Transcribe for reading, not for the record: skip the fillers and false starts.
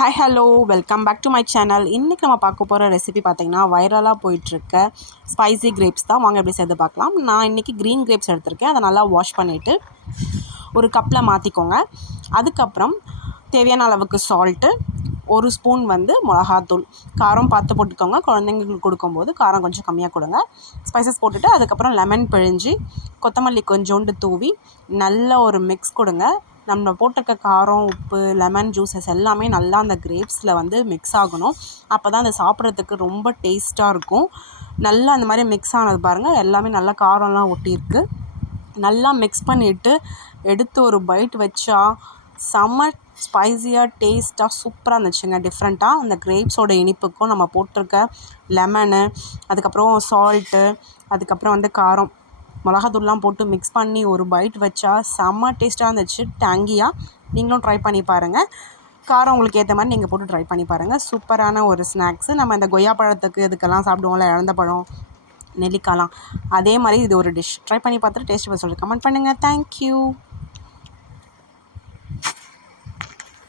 Hi hello welcome back to my channel. இன்றைக்கி நம்ம பார்க்க போகிற ரெசிபி பார்த்திங்கன்னா வைரலாக போயிட்டுருக்க ஸ்பைசி கிரேப்ஸ் தான். வாங்க எப்படி சேர்த்து பார்க்கலாம். நான் இன்றைக்கி க்ரீன் கிரேப்ஸ் எடுத்திருக்கேன். அதை நல்லா வாஷ் பண்ணிவிட்டு ஒரு கப்பில் மாற்றிக்கோங்க. அதுக்கப்புறம் தேவையான அளவுக்கு சால்ட்டு, ஒரு ஸ்பூன் மிளகாத்தூள், காரம் பார்த்து போட்டுக்கோங்க. குழந்தைங்களுக்கு கொடுக்கும்போது காரம் கொஞ்சம் கம்மியாக கொடுங்க. ஸ்பைசஸ் போட்டுட்டு அதுக்கப்புறம் லெமன் பிழிஞ்சு கொத்தமல்லி கொஞ்சோண்டு தூவி நல்ல ஒரு மிக்ஸ் கொடுங்க. நம்ம போட்டிருக்க காரம், உப்பு, லெமன் ஜூஸஸ் எல்லாமே நல்லா அந்த கிரேப்ஸில் மிக்ஸ் ஆகணும். அப்போ தான் அதை சாப்பிட்றதுக்கு ரொம்ப டேஸ்ட்டாக இருக்கும். நல்லா அந்த மாதிரி மிக்ஸ் ஆனது பாருங்கள், எல்லாமே நல்லா காரம்லாம் ஒட்டியிருக்கு. நல்லா மிக்ஸ் பண்ணிவிட்டு எடுத்து ஒரு பைட் வச்சா செம்ம ஸ்பைஸியாக டேஸ்ட்டாக சூப்பராக இருந்துச்சுங்க. டிஃப்ரெண்ட்டாக அந்த கிரேப்ஸோட இனிப்புக்கும் நம்ம போட்டிருக்க லெமனு, அதுக்கப்புறம் சால்ட்டு, அதுக்கப்புறம் காரம், மிளகாத்தூள்லாம் போட்டு மிக்ஸ் பண்ணி ஒரு பைட் வச்சா செம்ம டேஸ்ட்டாக இருந்துச்சு. டேங்கியாக நீங்களும் ட்ரை பண்ணி பாருங்கள். காரம் உங்களுக்கு ஏற்ற மாதிரி நீங்கள் போட்டு ட்ரை பண்ணி பாருங்கள். சூப்பரான ஒரு ஸ்நாக்ஸு. நம்ம இந்த கொய்யா பழத்துக்கு இதுக்கெல்லாம் சாப்பிடுவோம்ல, இழந்த பழம், நெல்லிக்காய்லாம், அதே மாதிரி இது ஒரு டிஷ். ட்ரை பண்ணி பார்த்துட்டு டேஸ்ட் சொல்லி கமெண்ட் பண்ணுங்கள். தேங்க்யூ.